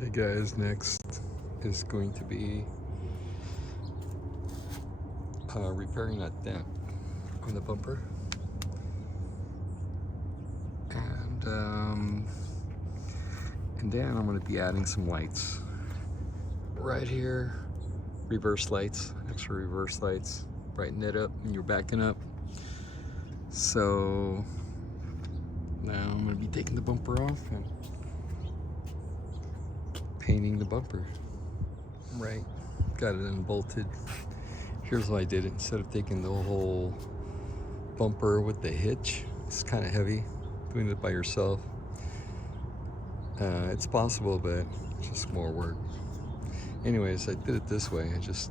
Okay guys, next is going to be repairing that dent on the bumper. And then I'm going to be adding some lights. Right here, reverse lights, extra reverse lights, brighten it up when you're backing up. So now I'm going to be taking the bumper off and painting the bumper. Right, got it unbolted. Here's what I did. Instead of taking the whole bumper with the hitch, it's kind of heavy doing it by yourself. It's possible, but it's just more work. Anyways, I did it this way. I just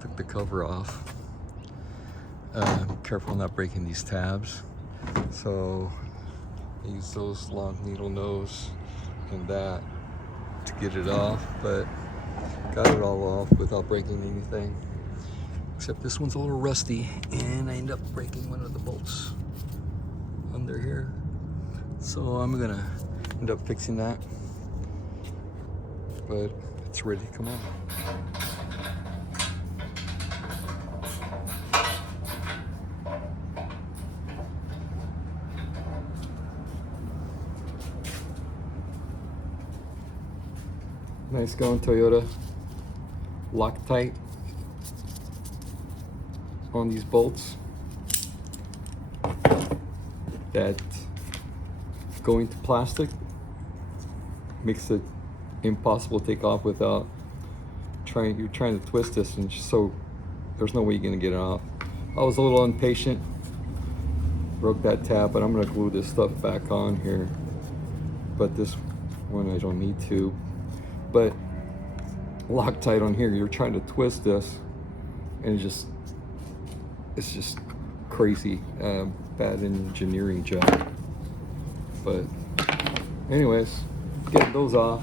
took the cover off. Careful not breaking these tabs. So I used those long needle nose and that to get it off, but got it all off without breaking anything. Except this one's a little rusty, and I end up breaking one of the bolts under here. So I'm gonna end up fixing that, but it's ready to come out. Nice going, Toyota. Loctite on these bolts that go into plastic makes it impossible to take off without you're trying to twist this, and just so there's no way you're gonna get it off. I was a little impatient, broke that tab, but I'm gonna glue this stuff back on here. But this one I don't need to. But Loctite on here, you're trying to twist this, and it's just crazy. Bad engineering job. But anyways, getting those off.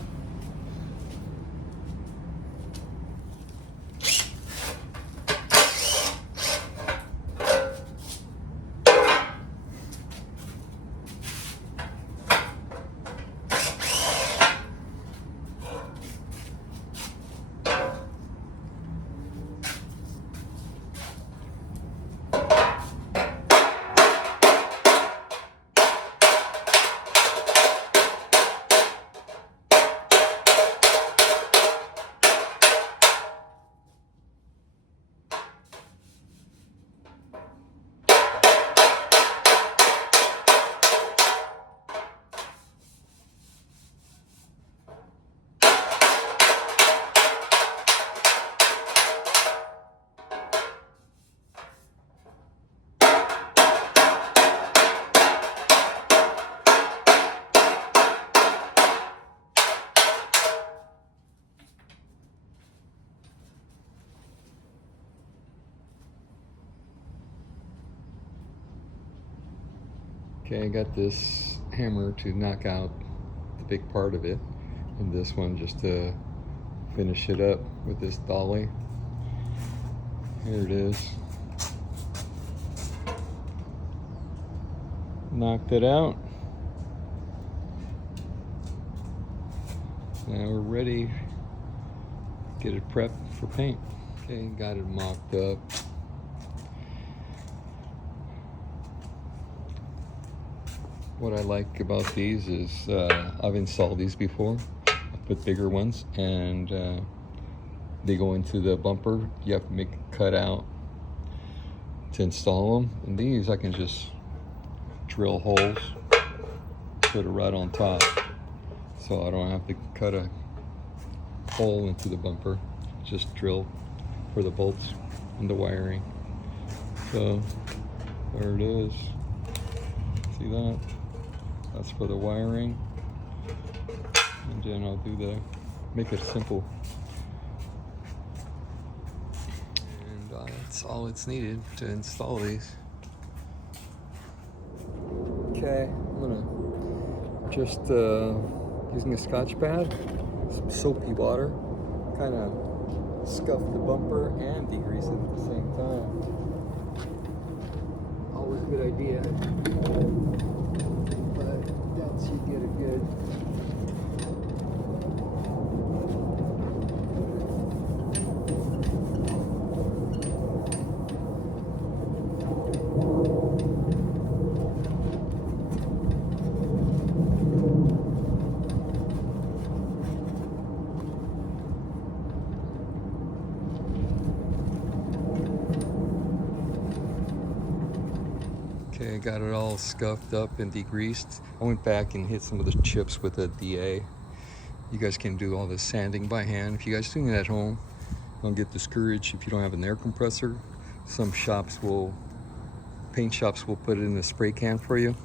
Okay, I got this hammer to knock out the big part of it, and this one just to finish it up with this dolly. Here it is. Knocked it out. Now we're ready to get it prepped for paint. Okay, got it mocked up. What I like about these is I've installed these before. I put bigger ones, and they go into the bumper. You have to make a cutout to install them. And these I can just drill holes, put it right on top, so I don't have to cut a hole into the bumper. Just drill for the bolts and the wiring. So there it is. See that? That's for the wiring, and then I'll make it simple. And that's all it's needed to install these. Okay, I'm gonna just using a Scotch pad, some soapy water, kind of scuff the bumper and degrease it at the same time. Always a good idea. You get it good. Okay, got it all scuffed up and degreased. I went back and hit some of the chips with a DA. You guys can do all this sanding by hand. If you guys doing it at home, don't get discouraged if you don't have an air compressor. Some shops will, paint shops will put it in a spray can for you.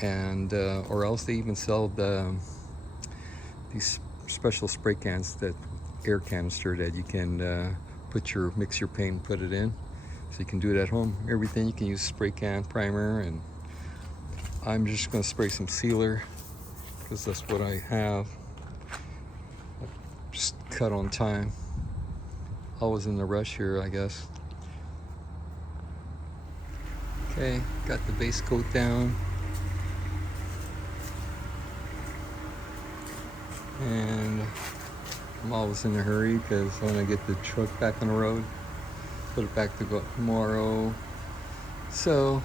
And, or else they even sell these special spray cans, that air canister that you can mix your paint and put it in. So you can do it at home. Everything you can use spray can, primer, and I'm just gonna spray some sealer because that's what I have. Just cut on time. Always in the rush here, I guess. Okay, got the base coat down. And I'm always in a hurry because I want to get the truck back on the road. Put it back to go tomorrow. So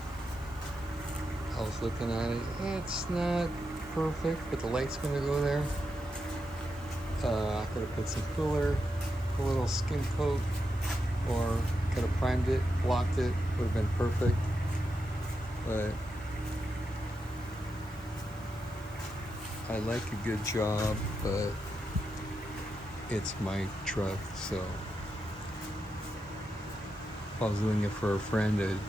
I was looking at it. It's not perfect, but the light's gonna go there. I could have put some filler, a little skin coat, or could have primed it, blocked it. Would have been perfect. But I like a good job, but it's my truck, so if I was doing it for a friend,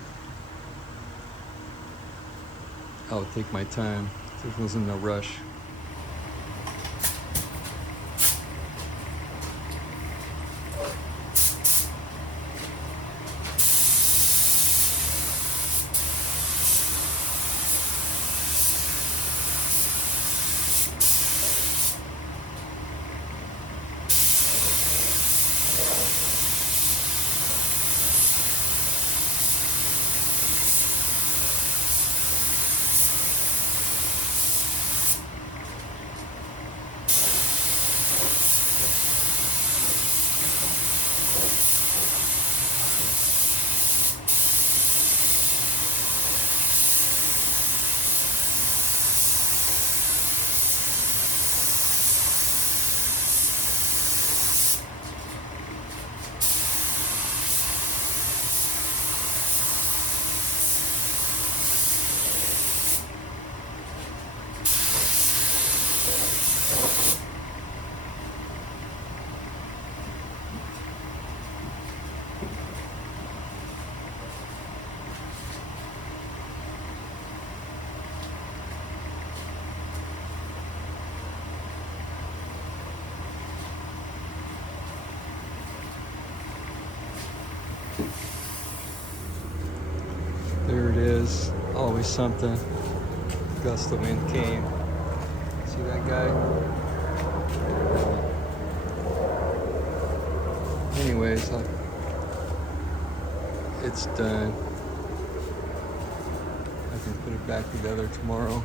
I would take my time. There wasn't no rush. There it is. Always something. Gust of wind came. See that guy? Anyways, it's done. I can put it back together tomorrow.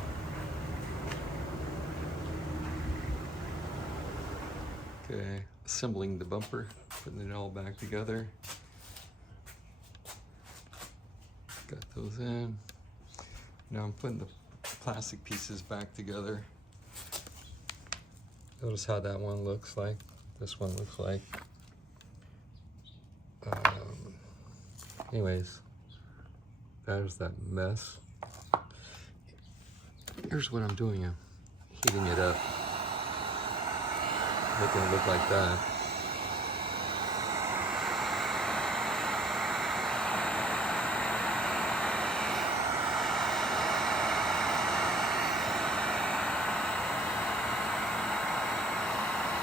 Okay, assembling the bumper, putting it all back together. Got those in. Now I'm putting the plastic pieces back together. Notice how that one looks like. This one looks like. Anyways, there's that mess. Here's what I'm doing. I'm heating it up, making it look like that.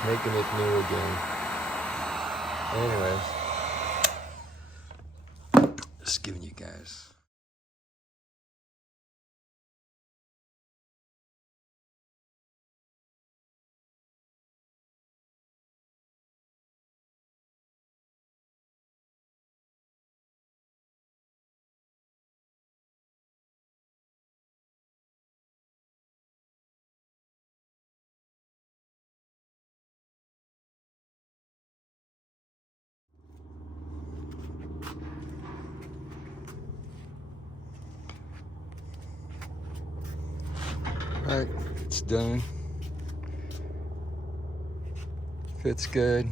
Making it new again. Anyways, just giving you guys. Alright, it's done. Fits good.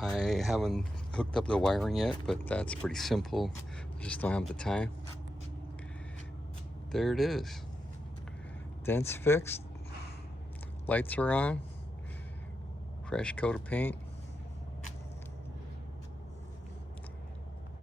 I haven't hooked up the wiring yet, but that's pretty simple. I just don't have the time. There it is. Dents fixed. Lights are on. Fresh coat of paint.